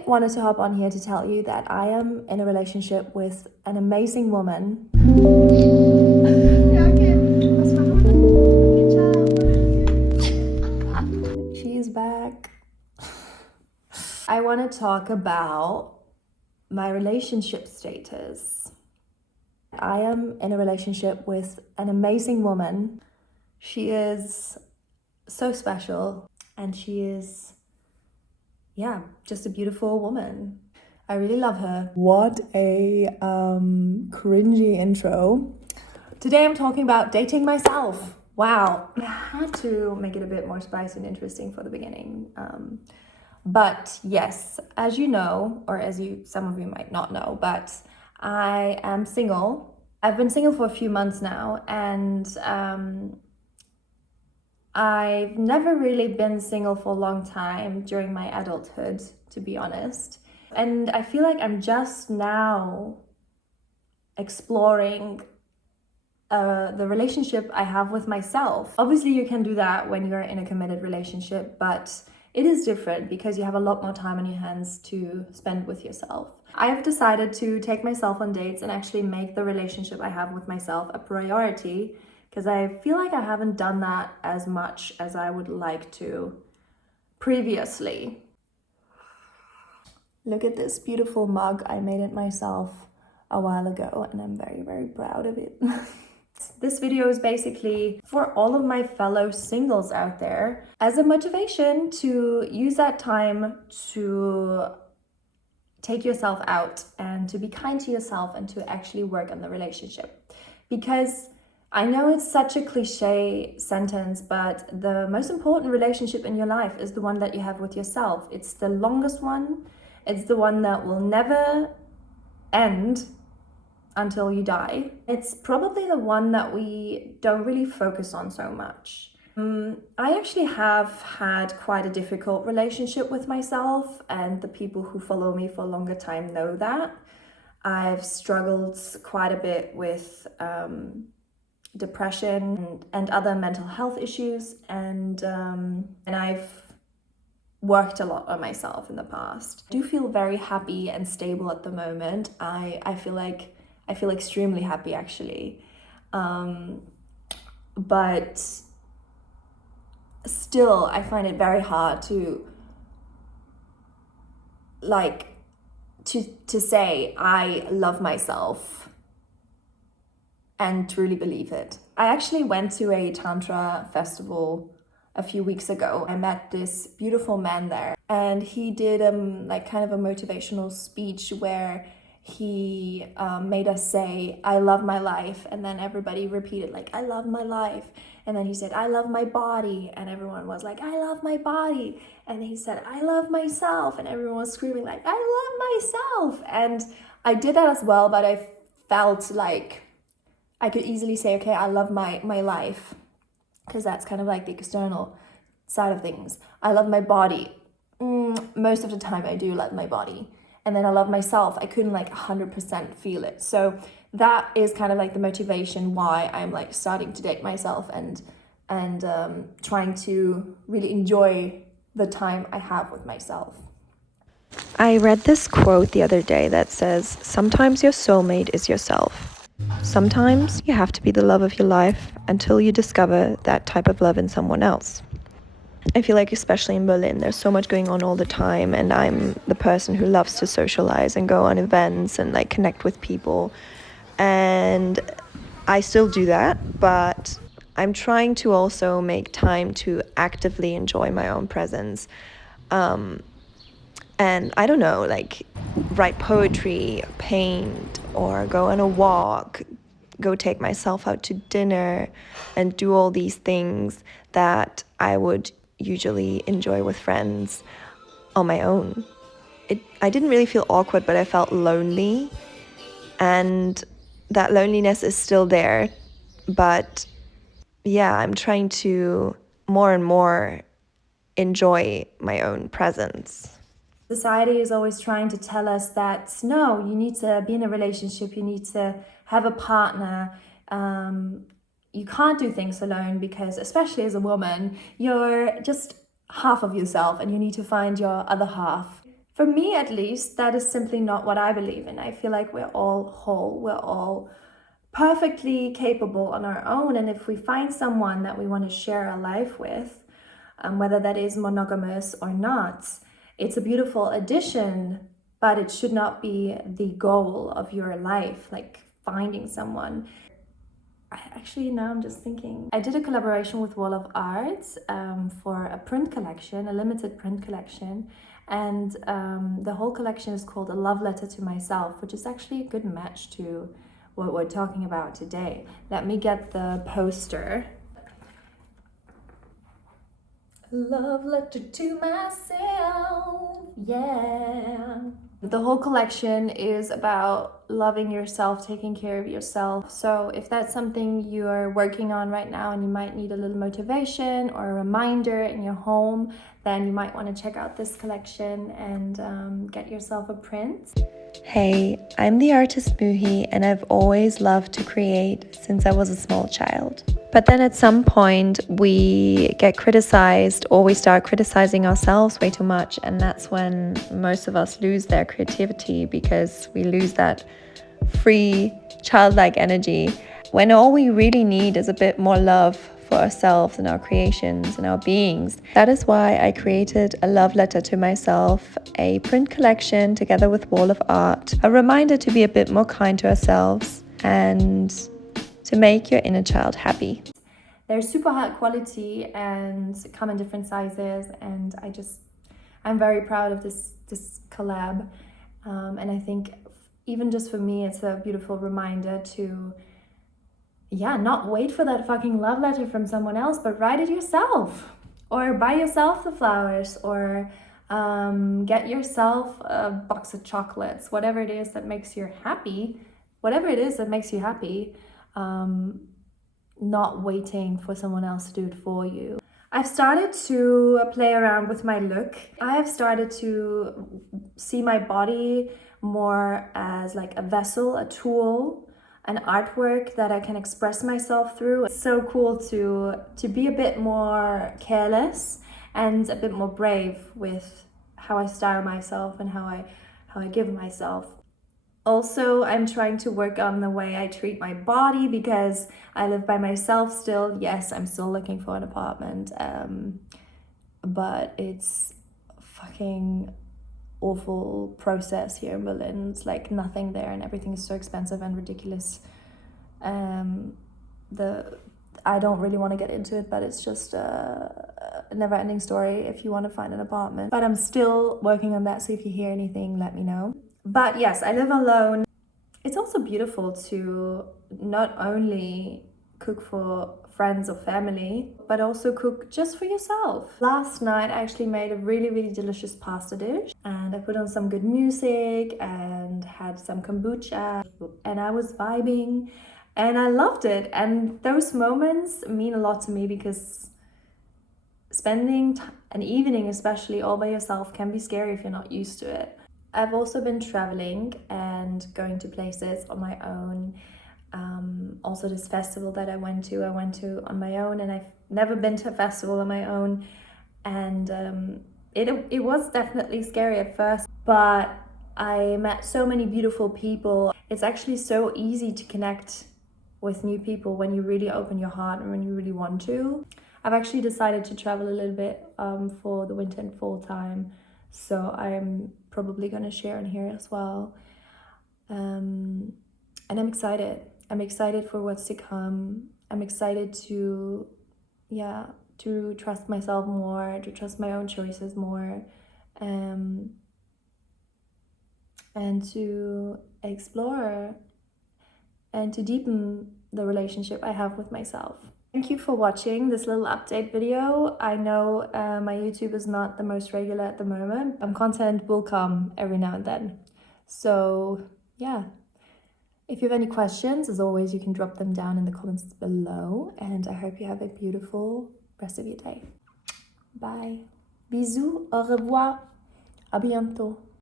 I wanted to hop on here to tell you that I am in a relationship with an amazing woman. Ja, okay. Was machen wir? Okay, ciao. She's back. I want to talk about my relationship status. I am in a relationship with an amazing woman. She is so special, and she is, just a beautiful woman. I really love her. What a cringy intro. Today I'm talking about dating myself. Wow. I had to make it a bit more spicy and interesting for the beginning. But yes, as you know, or some of you might not know, but I am single. I've been single for a few months now, and I've never really been single for a long time during my adulthood, to be honest. And I feel like I'm just now exploring the relationship I have with myself. Obviously, you can do that when you're in a committed relationship, but it is different because you have a lot more time on your hands to spend with yourself. I've decided to take myself on dates and actually make the relationship I have with myself a priority, because I feel like I haven't done that as much as I would like to previously. Look at this beautiful mug. I made it myself a while ago and I'm very, very proud of it. This video is basically for all of my fellow singles out there as a motivation to use that time to take yourself out and to be kind to yourself and to actually work on the relationship. Because I know it's such a cliche sentence, but the most important relationship in your life is the one that you have with yourself. It's the longest one. It's the one that will never end until you die. It's probably the one that we don't really focus on so much. I actually have had quite a difficult relationship with myself, and the people who follow me for a longer time know that. I've struggled quite a bit with depression and other mental health issues, and I've worked a lot on myself in the past. I do feel very happy and stable at the moment. I feel extremely happy actually, but still I find it very hard to say I love myself and truly believe it. I actually went to a Tantra festival a few weeks ago. I met this beautiful man there, and he did kind of a motivational speech where he made us say, I love my life, and then everybody repeated like, I love my life, and then he said, I love my body, and everyone was like, I love my body, and he said, I love myself, and everyone was screaming like, I love myself. And I did that as well, but I felt like I could easily say, okay, I love my life, because that's kind of like the external side of things. I love my body. Most of the time I do love my body. And then I love myself. I couldn't 100% feel it. So that is kind of like the motivation why I'm starting to date myself and trying to really enjoy the time I have with myself. I read this quote the other day that says, sometimes your soulmate is yourself. Sometimes you have to be the love of your life until you discover that type of love in someone else. I feel like especially in Berlin, there's so much going on all the time, and I'm the person who loves to socialize and go on events and connect with people. And I still do that, but I'm trying to also make time to actively enjoy my own presence. And I don't know, write poetry, paint, or go on a walk, go take myself out to dinner, and do all these things that I would usually enjoy with friends on my own. I didn't really feel awkward, but I felt lonely, and that loneliness is still there. But yeah, I'm trying to more and more enjoy my own presence. Society is always trying to tell us that no, you need to be in a relationship, you need to have a partner, you can't do things alone, because especially as a woman, you're just half of yourself and you need to find your other half. For me, at least, that is simply not what I believe in. I feel like we're all whole, we're all perfectly capable on our own. And if we find someone that we want to share our life with, whether that is monogamous or not, it's a beautiful addition, but it should not be the goal of your life, like finding someone. Actually, now I'm just thinking. I did a collaboration with Wall of Art for a print collection, a limited print collection. And the whole collection is called A Love Letter to Myself, which is actually a good match to what we're talking about today. Let me get the poster. Love letter to myself, yeah. The whole collection is about loving yourself, taking care of yourself. So if that's something you're working on right now and you might need a little motivation or a reminder in your home, then you might want to check out this collection and get yourself a print. Hey, I'm the artist Muhi, and I've always loved to create since I was a small child. But then at some point we get criticized, or we start criticizing ourselves way too much, and that's when most of us lose their creativity, because we lose that free childlike energy, when all we really need is a bit more love for ourselves and our creations and our beings. That is why I created A Love Letter to Myself, a print collection together with Wall of Art, a reminder to be a bit more kind to ourselves and to make your inner child happy. They're super high quality and come in different sizes, and I'm very proud of this collab, and I think even just for me it's a beautiful reminder to not wait for that fucking love letter from someone else, but write it yourself, or buy yourself the flowers, or get yourself a box of chocolates, whatever it is that makes you happy, not waiting for someone else to do it for you. I've started to play around with my look. I have started to see my body more as like a vessel, a tool, an artwork that I can express myself through. It's so cool to be a bit more careless and a bit more brave with how I style myself and how I give myself. Also, I'm trying to work on the way I treat my body, because I live by myself still. Yes, I'm still looking for an apartment, but it's fucking awful process here in Berlin. It's like nothing there, and everything is so expensive and ridiculous. I don't really want to get into it, but it's just a never-ending story if you want to find an apartment. But I'm still working on that, so if you hear anything, let me know. But yes, I live alone. It's also beautiful to not only cook for friends or family, but also cook just for yourself. Last night I actually made a really delicious pasta dish, and I put on some good music and had some kombucha, and I was vibing and I loved it. And those moments mean a lot to me, because spending an evening especially all by yourself can be scary if you're not used to it. I've also been traveling and going to places on my own. Also this festival that I went to on my own, and I've never been to a festival on my own, and it was definitely scary at first, but I met so many beautiful people. It's actually so easy to connect with new people when you really open your heart and when you really want to. I've actually decided to travel a little bit for the winter and fall time, so I'm probably going to share in here as well. And I'm excited. I'm excited for what's to come. I'm excited to trust myself more, to trust my own choices more, and to explore and to deepen the relationship I have with myself. Thank you for watching this little update video. I know my YouTube is not the most regular at the moment. Content will come every now and then. So yeah, if you have any questions, as always, you can drop them down in the comments below. And I hope you have a beautiful rest of your day. Bye. Bisous, au revoir, à bientôt.